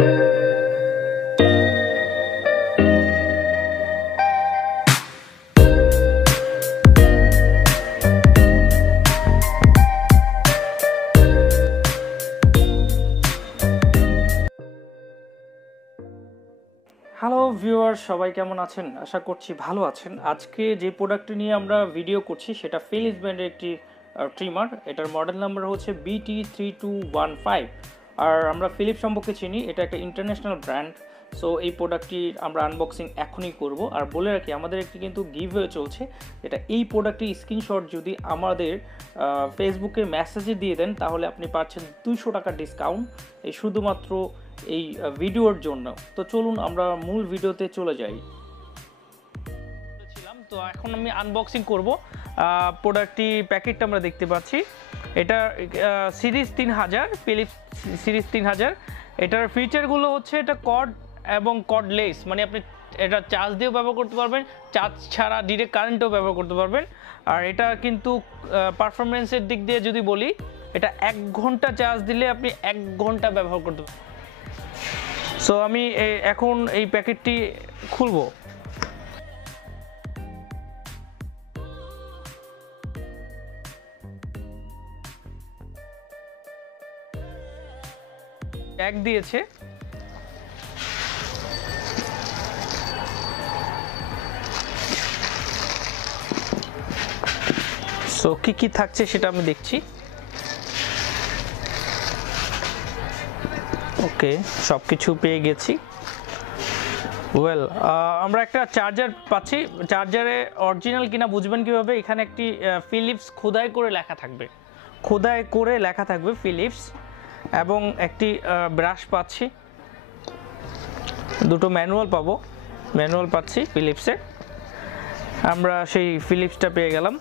Hello viewers, সবাই কেমন আছেন? আশা করছি ভালো আছেন। আজকে যে প্রোডাক্টটি নিয়ে আমরা ভিডিও করছি সেটা ফিলিপস ব্র্যান্ডের একটি ট্রিমার। এটার মডেল নাম্বার হচ্ছে BT3215। আর আমরা ফিলিপস সম্পর্কে চিনি, এটা একটা ইন্টারন্যাশনাল ব্র্যান্ড। সো এই প্রোডাক্টটি আমরা আনবক্সিং এখনই করব। আর বলে রাখি, আমাদের একটি কিন্তু গিভওয়ে চলছে। এটা এই প্রোডাক্টটির স্ক্রিনশট যদি আমাদের ফেসবুকে মেসেজে দিয়ে দেন তাহলে আপনি পাচ্ছেন 200 টাকা ডিসকাউন্ট, এই শুধুমাত্র এই ভিডিওর জন্য। তো চলুন আমরা মূল ভিডিওতে চলে যাই। তো এখন আমি আনবক্সিং করব প্রোডাক্টটি। প্যাকেটটা আমরা দেখতে পাচ্ছি, এটা সিরিজ 3000, ফিলিপস সিরিজ 3000। এটার ফিচারগুলো হচ্ছে এটা কর্ড এবং কর্ডলেস, মানে আপনি এটা চার্জ দিয়েও ব্যবহার করতে পারবেন, চার্জ ছাড়া ডিরেক্ট কারেন্টেও ব্যবহার করতে পারবেন। আর এটা কিন্তু পারফরমেন্সের দিক দিয়ে যদি বলি, এটা 1 ঘন্টা চার্জ দিলে আপনি 1 ঘন্টা ব্যবহার করতে পারবেন। সো আমি এখন এই প্যাকেটটি খুলব। ট্যাগ দিয়েছে, সো কি থাকছে সেটা আমি দেখছি। ওকে, সব কিছু পেয়ে গেছি। ওয়েল, আমরা একটা চার্জার পাচ্ছি। চার্জারে অরিজিনাল কিনা বুঝবেন কিভাবে? এখানে একটি ফিলিপস খোদাই করে লেখা থাকবে ফিলিপস, এবং একটি ব্রাশ পাচ্ছি, দুটো ম্যানুয়াল পাচ্ছি ফিলিপসের। আমরা সেই ফিলিপসটা পেয়ে গেলাম,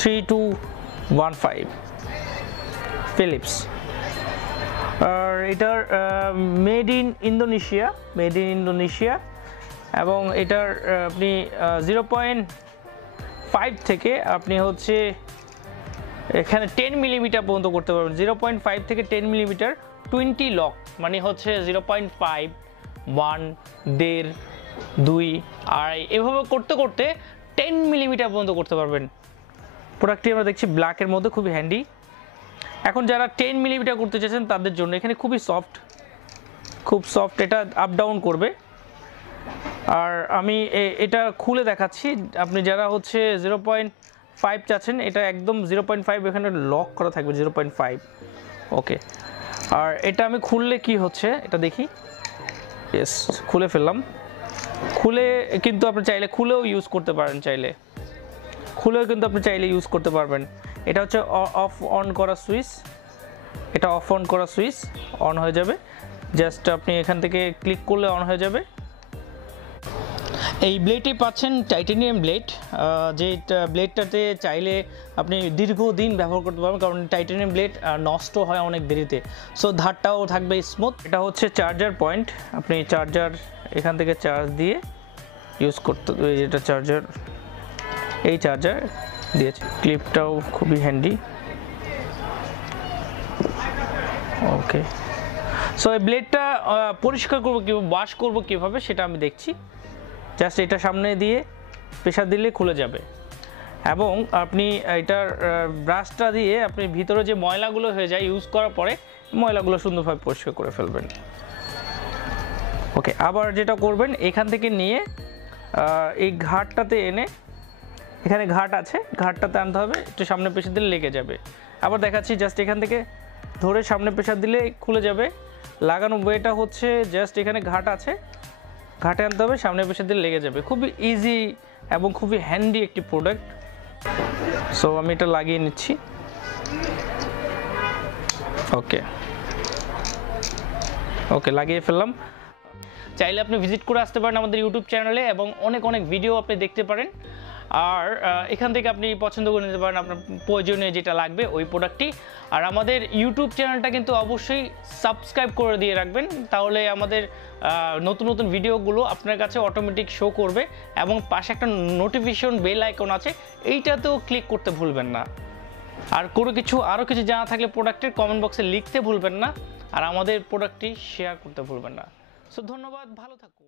3215 ফিলিপস। আর এটার মেড ইন ইন্দোনেশিয়া, এবং এটার আপনি 0.5 থেকে আপনি হচ্ছে এখানে 10 মিলিমিটার পর্যন্ত করতে পারবেন। 0.5 থেকে 10 মিলিমিটার 20 লক, মানে হচ্ছে 0.5, 1, 1.5, 2, আর এভাবে করতে করতে 10 মিলিমিটার পর্যন্ত করতে পারবেন। প্রোডাক্টটি আমরা দেখছি ব্ল্যাকের মধ্যে, খুবই হ্যান্ডি। এখন যারা 10 মিলিমিটার করতে চাইছেন তাদের জন্য এখানে খুব সফট, এটা আপ ডাউন করবে। আর আমি এটা খুলে দেখাচ্ছি। আপনি যারা হচ্ছে 0.5 চাচ্ছেন, এটা একদম 0.5, এখানে লক করা থাকবে 0.5। ওকে, আর এটা আমি খুললে কি হচ্ছে এটা দেখি। ইয়েস, খুলে ফেললাম। খুলে কিন্তু আপনি চাইলে খুলেও ইউজ করতে পারেন, ইউজ করতে পারবেন। এটা হচ্ছে অফ অন করা সুইচ, এটা অফ অন করা সুইচ, অন হয়ে যাবে। জাস্ট আপনি এখান থেকে ক্লিক করলে অন হয়ে যাবে। এই ব্লেডটি পাচ্ছেন টাইটানিয়াম ব্লেড, যে ব্লেডটাতে চাইলে আপনি দীর্ঘদিন ব্যবহার করতে পারবেন, কারণ টাইটানিয়াম ব্লেড নষ্ট হয় অনেক দেরিতে। সো ধারটাও থাকবে স্মুথ। এটা হচ্ছে চার্জার পয়েন্ট, আপনি চার্জার এখান থেকে চার্জ দিয়ে ইউজ করতে। এটা চার্জার, এই চার্জার দিয়েছে। ক্লিপটাও খুবই হ্যান্ডি। ওকে, সো এই ব্লেডটা পরিষ্কার করবো কীভাবে, ওয়াশ করবো কীভাবে সেটা আমি দেখছি। জাস্ট এটা সামনে দিয়ে প্রেসার দিলে খুলে যাবে, এবং আপনি এটার ব্রাশটা দিয়ে আপনি ভিতরে যে ময়লাগুলো হয়ে যায় ইউজ করার পরে, ময়লাগুলো সুন্দরভাবে পরিষ্কার করে ফেলবেন। ওকে, আবার যেটা করবেন, এখান থেকে নিয়ে এই ঘাটটাতে এনে, এখানে ঘাট আছে, ঘাটটাতে আনতে হবে, একটু সামনে প্রেসার দিলে লেগে যাবে। আবার দেখাচ্ছি, জাস্ট এখান থেকে ধরে সামনে প্রেসার দিলে খুলে যাবে। লাগানো ওয়েটা হচ্ছে জাস্ট এখানে ঘাট আছে, ঘাটে আনতে হবে, সামনে প্রেসার দিলে লেগে যাবে। খুবই ইজি এবং খুবই হ্যান্ডি একটি প্রোডাক্ট। সো আমি এটা লাগিয়ে নিচ্ছি। ওকে, লাগিয়ে ফেললাম। চাইলে আপনি ভিজিট করে আসতে পারেন আমাদের ইউটিউব চ্যানেলে, এবং অনেক ভিডিও আপনি দেখতে পারেন। আর এখান থেকে আপনি পছন্দ করে নিতে পারেন আপনার প্রয়োজনীয় যেটা লাগবে ওই প্রোডাক্টটি। আর আমাদের ইউটিউব চ্যানেলটা কিন্তু অবশ্যই সাবস্ক্রাইব করে দিয়ে রাখবেন, তাহলে আমাদের নতুন ভিডিওগুলো আপনার কাছে অটোমেটিক শো করবে। এবং পাশে একটা নোটিফিকেশন বেল আইকন আছে, এইটাতেও ক্লিক করতে ভুলবেন না। আর আরও কিছু জানা থাকলে প্রোডাক্টের কমেন্ট বক্সে লিখতে ভুলবেন না। আর আমাদের প্রোডাক্টটি শেয়ার করতে ভুলবেন না। সো ধন্যবাদ, ভালো থাকুন।